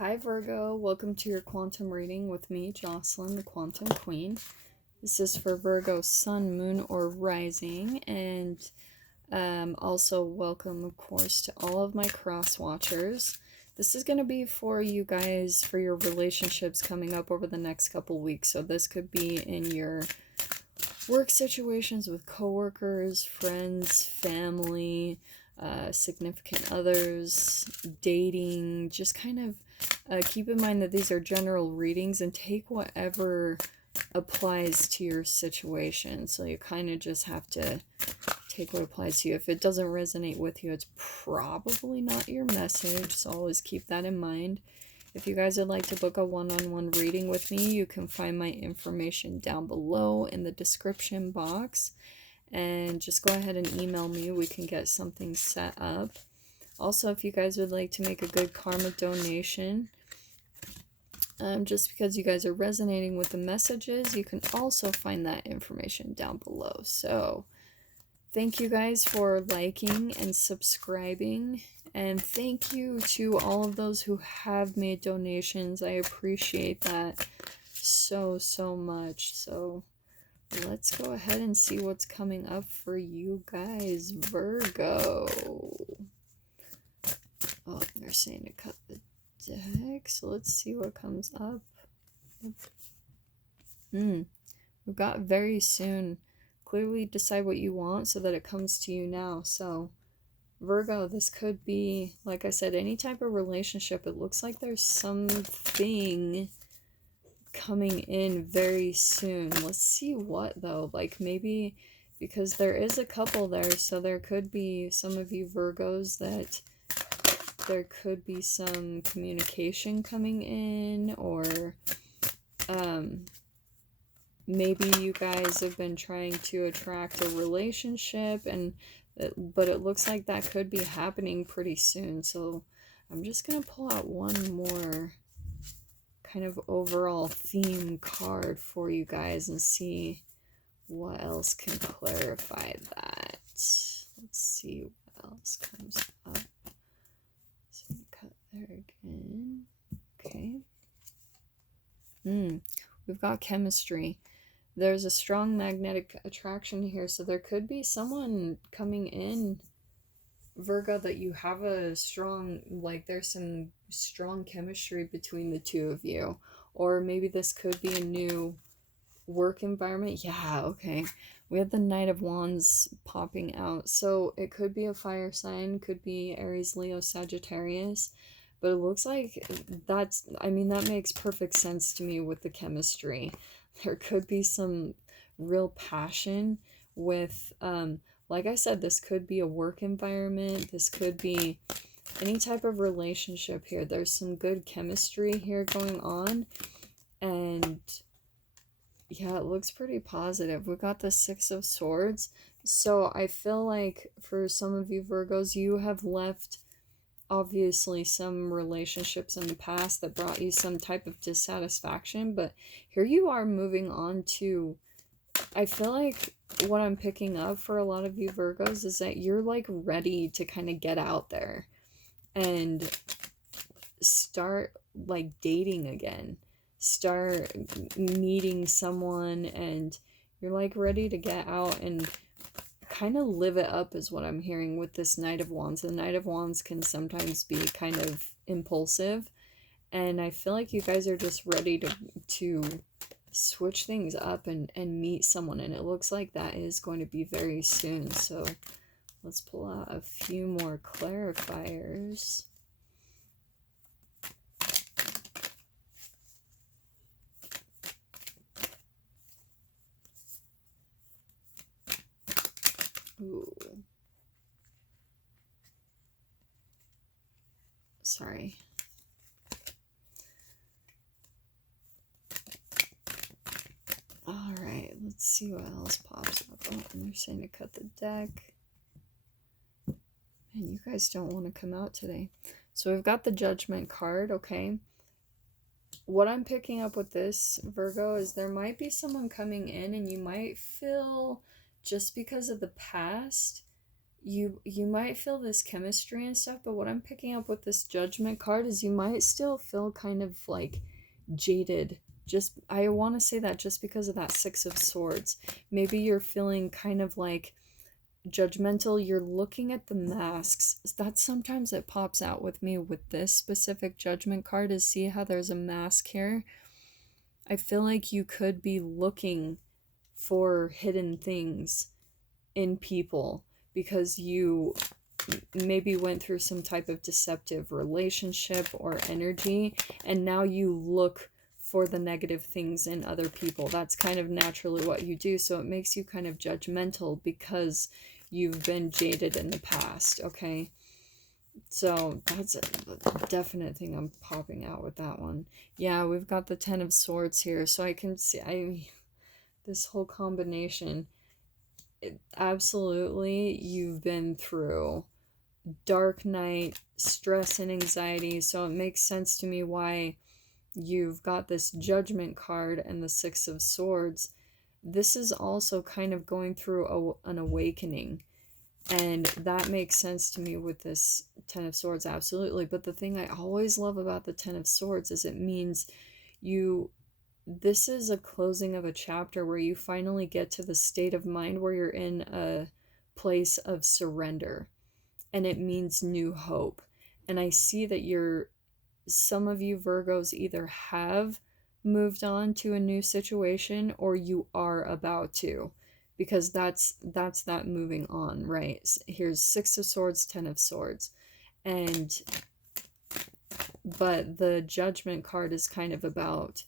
Hi Virgo, welcome to your quantum reading with me, Jocelyn, the Quantum Queen. This is for Virgo Sun, Moon, or Rising, and also welcome, of course, to all of my cross watchers. This is going to be for you guys, for your relationships coming up over the next couple weeks. So this could be in your work situations with coworkers, friends, family, significant others, dating. Just kind of keep in mind that these are general readings and take whatever applies to your situation. So you kind of just have to take what applies to you. If it doesn't resonate with you, it's probably not your message. So always keep that in mind. If you guys would like to book a one-on-one reading with me, you can find my information down below in the description box. And just go ahead and email me. We can get something set up. Also, if you guys would like to make a good karma donation, just because you guys are resonating with the messages, you can also find that information down below. So thank you guys for liking and subscribing, and thank you to all of those who have made donations. I appreciate that so much. So let's go ahead and see what's coming up for you guys, Virgo. Oh, they're saying to cut the deck, so let's see what comes up. We've got very soon. Clearly decide what you want so that it comes to you now. So Virgo, this could be, like I said, any type of relationship. It looks like there's something coming in very soon. Let's see what though. Like maybe because there is a couple there, so there could be some of you Virgos that there could be some communication coming in, or maybe you guys have been trying to attract a relationship, but it looks like that could be happening pretty soon. So I'm just gonna pull out one more kind of overall theme card for you guys and see what else can clarify that. Let's see what else comes up. So cut there again. Okay. We've got chemistry. There's a strong magnetic attraction here, so there could be someone coming in, Virgo, that you have a strong, like there's some strong chemistry between the two of you. Or maybe this could be a new work environment. Yeah, okay. We have the Knight of Wands popping out. So it could be a fire sign, could be Aries, Leo, Sagittarius. But it looks like that makes perfect sense to me with the chemistry. There could be some real passion with, like I said, this could be a work environment. This could be any type of relationship here. There's some good chemistry here going on. And yeah, it looks pretty positive. We got the Six of Swords. So I feel like for some of you Virgos, you have left obviously some relationships in the past that brought you some type of dissatisfaction, but here you are moving on to, I feel like what I'm picking up for a lot of you Virgos is that you're like ready to kind of get out there and start like dating again, start meeting someone, and you're like ready to get out and kind of live it up is what I'm hearing with this Knight of Wands. The Knight of Wands can sometimes be kind of impulsive, and I feel like you guys are just ready to switch things up and meet someone, and it looks like that is going to be very soon. So let's pull out a few more clarifiers. Ooh. Sorry. Alright, let's see what else pops up. Oh, and they're saying to cut the deck. And you guys don't want to come out today. So we've got the Judgment card, okay? What I'm picking up with this, Virgo, is there might be someone coming in and you might feel, just because of the past, you might feel this chemistry and stuff, but what I'm picking up with this Judgment card is you might still feel kind of like jaded. Just, I want to say that just because of that Six of Swords. Maybe you're feeling kind of like judgmental. You're looking at the masks. That's sometimes it pops out with me with this specific Judgment card, is see how there's a mask here. I feel like you could be looking for hidden things in people because you maybe went through some type of deceptive relationship or energy, and now you look for the negative things in other people. That's kind of naturally what you do, so it makes you kind of judgmental because you've been jaded in the past, okay? So that's a definite thing I'm popping out with that one. Yeah, we've got the Ten of Swords here, so I can see, this whole combination, absolutely, you've been through dark night, stress and anxiety, so it makes sense to me why you've got this Judgment card and the Six of Swords. This is also kind of going through an awakening, and that makes sense to me with this Ten of Swords, absolutely. But the thing I always love about the Ten of Swords is it means this is a closing of a chapter where you finally get to the state of mind where you're in a place of surrender, and it means new hope. And I see that some of you Virgos either have moved on to a new situation or you are about to, because that's that moving on, right? Here's Six of Swords, Ten of Swords, but the Judgment card is kind of about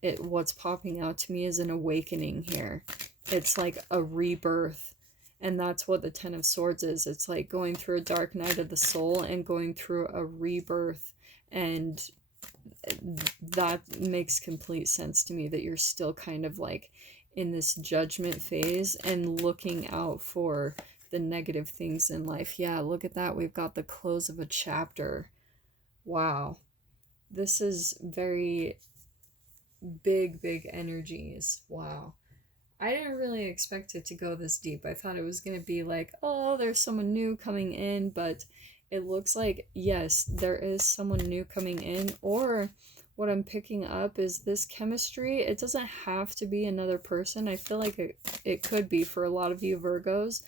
it. What's popping out to me is an awakening here. It's like a rebirth, and that's what the Ten of Swords is. It's like going through a dark night of the soul and going through a rebirth, and that makes complete sense to me that you're still kind of like in this judgment phase and looking out for the negative things in life. Yeah, look at that. We've got the close of a chapter. Wow. This is very big energies. Wow. I didn't really expect it to go this deep. I thought it was going to be like, oh, there's someone new coming in, but it looks like, yes, there is someone new coming in, or what I'm picking up is this chemistry. It doesn't have to be another person. I feel like it could be for a lot of you Virgos.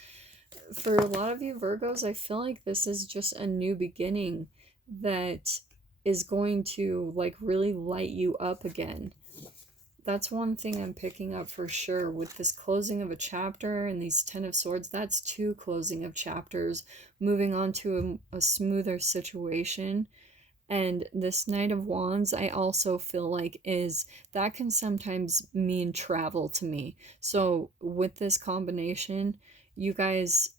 For a lot of you Virgos, I feel like this is just a new beginning that is going to like really light you up again. That's one thing I'm picking up for sure with this closing of a chapter and these Ten of Swords. That's two closing of chapters, moving on to a smoother situation. And this Knight of Wands, I also feel like that can sometimes mean travel to me. So with this combination, you guys,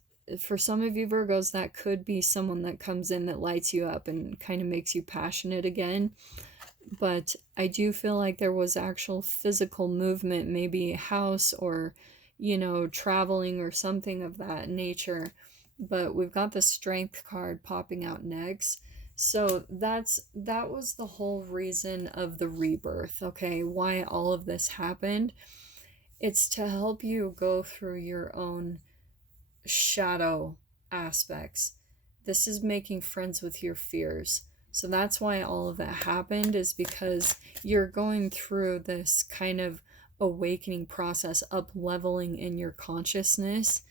for some of you Virgos, that could be someone that comes in that lights you up and kind of makes you passionate again. But I do feel like there was actual physical movement, maybe a house or, traveling or something of that nature. But we've got the Strength card popping out next. So that was the whole reason of the rebirth, okay? Why all of this happened. It's to help you go through your own shadow aspects. This is making friends with your fears. So that's why all of that happened, is because you're going through this kind of awakening process, up leveling in your consciousness.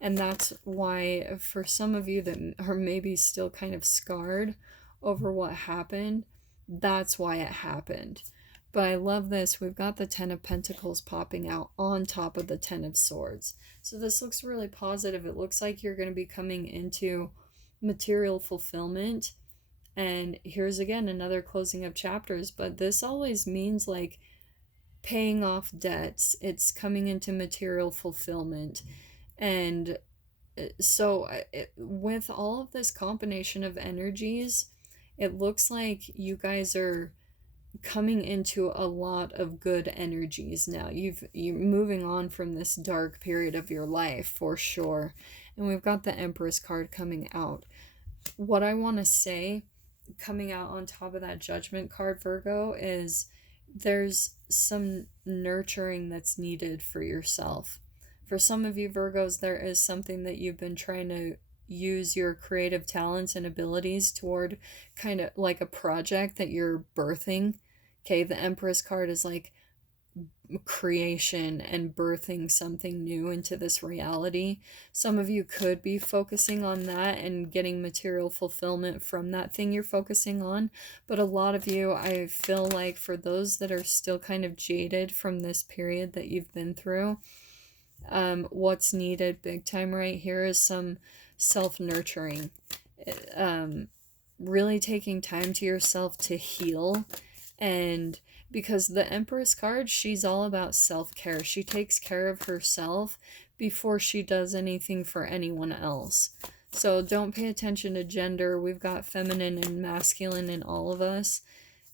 And that's why for some of you that are maybe still kind of scarred over what happened, that's why it happened. But I love this. We've got the Ten of Pentacles popping out on top of the Ten of Swords. So this looks really positive. It looks like you're going to be coming into material fulfillment. And here's again another closing of chapters, but this always means like paying off debts. It's coming into material fulfillment. And so with all of this combination of energies, it looks like you guys are coming into a lot of good energies now. You're moving on from this dark period of your life for sure. And we've got the Empress card coming out. What I want to say coming out on top of that Judgment card, Virgo, is there's some nurturing that's needed for yourself. For some of you Virgos, there is something that you've been trying to use your creative talents and abilities toward kind of like a project that you're birthing. Okay, the Empress card is like creation and birthing something new into this reality. Some of you could be focusing on that and getting material fulfillment from that thing you're focusing on, but a lot of you, I feel like, for those that are still kind of jaded from this period that you've been through, what's needed big time right here is some self-nurturing, really taking time to yourself to heal. And because the Empress card, she's all about self-care. She takes care of herself before she does anything for anyone else. So don't pay attention to gender. We've got feminine and masculine in all of us.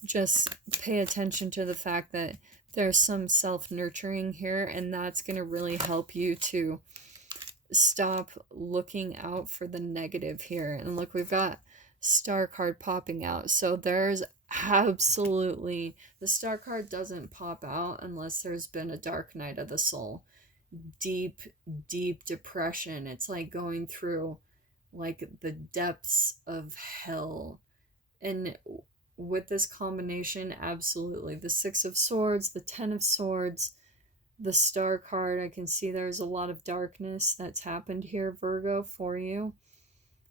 Just pay attention to the fact that there's some self-nurturing here, and that's going to really help you to stop looking out for the negative here. And look, we've got Star card popping out. So there's absolutely, the Star card doesn't pop out unless there's been a dark night of the soul. Deep, deep depression. It's like going through like the depths of hell. And with this combination, absolutely. The Six of Swords, the Ten of Swords, the Star card, I can see there's a lot of darkness that's happened here, Virgo, for you.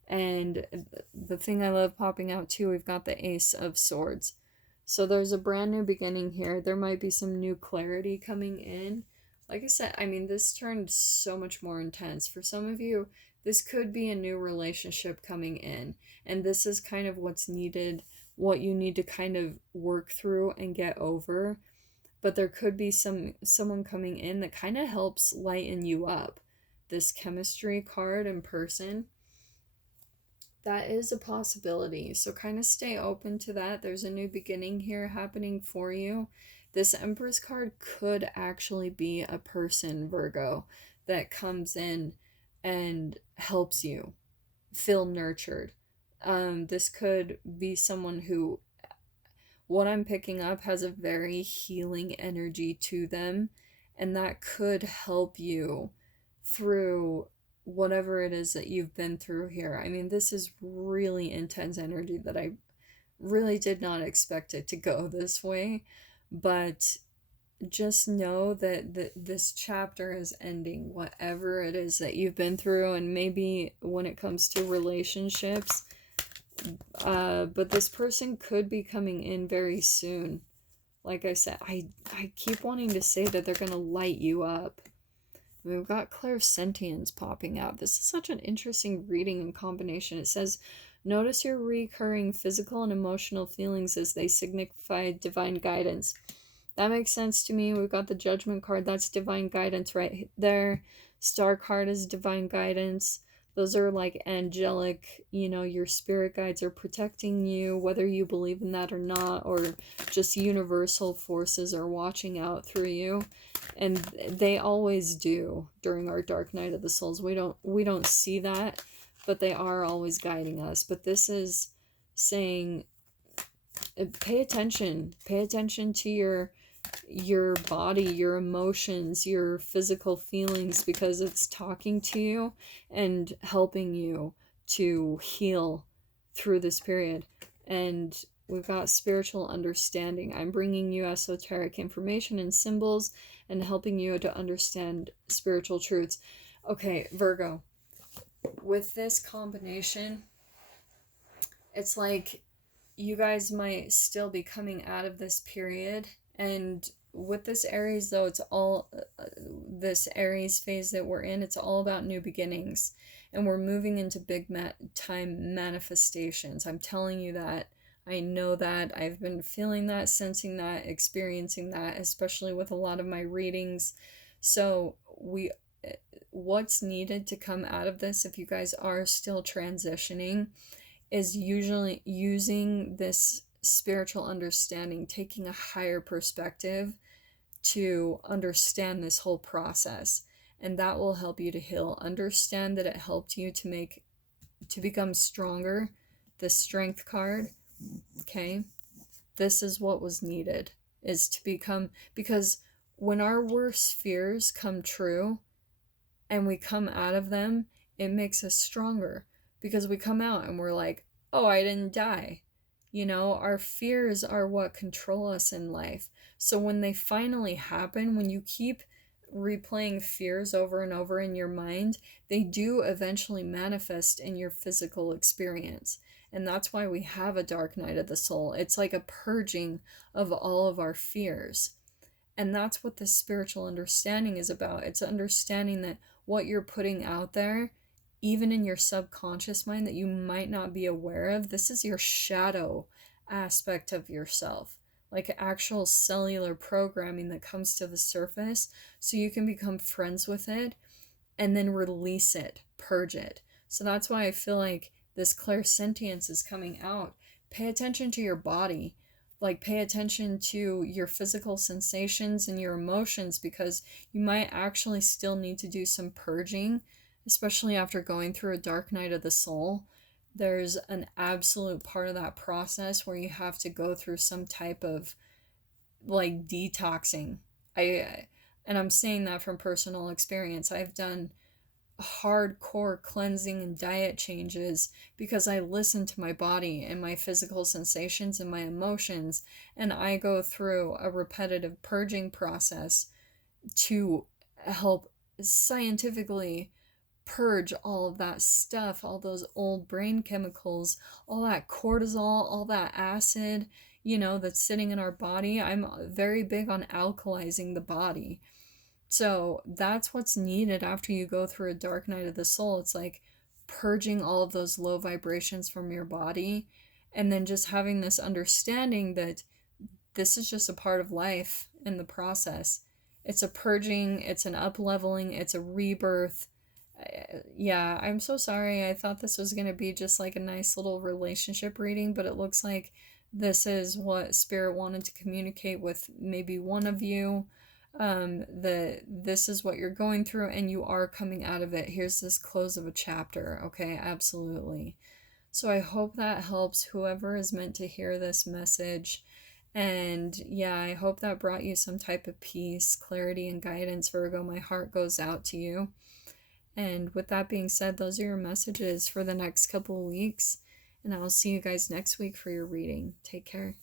And the thing I love popping out too, we've got the Ace of Swords. So there's a brand new beginning here. There might be some new clarity coming in. Like I said, I mean, this turned so much more intense. For some of you, this could be a new relationship coming in. And this is kind of what's needed, what you need to kind of work through and get over. But there could be someone coming in that kind of helps lighten you up. This chemistry card in person, that is a possibility. So kind of stay open to that. There's a new beginning here happening for you. This Empress card could actually be a person, Virgo, that comes in and helps you feel nurtured. This could be someone who, what I'm picking up, has a very healing energy to them, and that could help you through whatever it is that you've been through here. I mean, this is really intense energy that I really did not expect it to go this way, but just know that this chapter is ending, whatever it is that you've been through. And maybe when it comes to relationships, but this person could be coming in very soon. Like I said, I keep wanting to say that they're going to light you up. We've got clairsentience popping out. This is such an interesting reading and combination. It says, notice your recurring physical and emotional feelings as they signify divine guidance. That makes sense to me. We've got the Judgment card. That's divine guidance right there. Star card is divine guidance. Those are like angelic, you know, your spirit guides are protecting you, whether you believe in that or not, or just universal forces are watching out through you. And they always do during our dark night of the souls. We don't see that, but they are always guiding us. But this is saying, pay attention to your body, your emotions, your physical feelings, because it's talking to you and helping you to heal through this period. And we've got spiritual understanding. I'm bringing you esoteric information and symbols and helping you to understand spiritual truths. Okay, Virgo, with this combination, it's like you guys might still be coming out of this period. And with this Aries, though, it's all this Aries phase that we're in, it's all about new beginnings, and we're moving into big time manifestations. I'm telling you that. I know that. I've been feeling that, sensing that, experiencing that, especially with a lot of my readings. So what's needed to come out of this, if you guys are still transitioning, is usually using this spiritual understanding, taking a higher perspective to understand this whole process, and that will help you to heal. Understand that it helped you to become stronger. The Strength card, okay, this is what was needed, is to become, because when our worst fears come true and we come out of them, it makes us stronger. because we come out and we're like, oh, I didn't die. You know, our fears are what control us in life. So when they finally happen, when you keep replaying fears over and over in your mind, they do eventually manifest in your physical experience. And that's why we have a dark night of the soul. It's like a purging of all of our fears. And that's what this spiritual understanding is about. It's understanding that what you're putting out there, even in your subconscious mind that you might not be aware of, this is your shadow aspect of yourself, like actual cellular programming that comes to the surface so you can become friends with it and then release it, purge it. So that's why I feel like this clairsentience is coming out. Pay attention to your body. Like, pay attention to your physical sensations and your emotions, because you might actually still need to do some purging, especially after going through a dark night of the soul. There's an absolute part of that process where you have to go through some type of like detoxing. And I'm saying that from personal experience. I've done hardcore cleansing and diet changes because I listen to my body and my physical sensations and my emotions, and I go through a repetitive purging process to help scientifically purge all of that stuff, all those old brain chemicals, all that cortisol, all that acid, you know, that's sitting in our body. I'm very big on alkalizing the body. So that's what's needed after you go through a dark night of the soul. It's like purging all of those low vibrations from your body, and then just having this understanding that this is just a part of life in the process. It's a purging, it's an up leveling, it's a rebirth. Yeah, I'm so sorry. I thought this was going to be just like a nice little relationship reading, but it looks like this is what Spirit wanted to communicate with maybe one of you. That this is what you're going through and you are coming out of it. Here's this close of a chapter. Okay, absolutely. So I hope that helps whoever is meant to hear this message. And yeah, I hope that brought you some type of peace, clarity, and guidance, Virgo. My heart goes out to you. And with that being said, those are your messages for the next couple of weeks. And I will see you guys next week for your reading. Take care.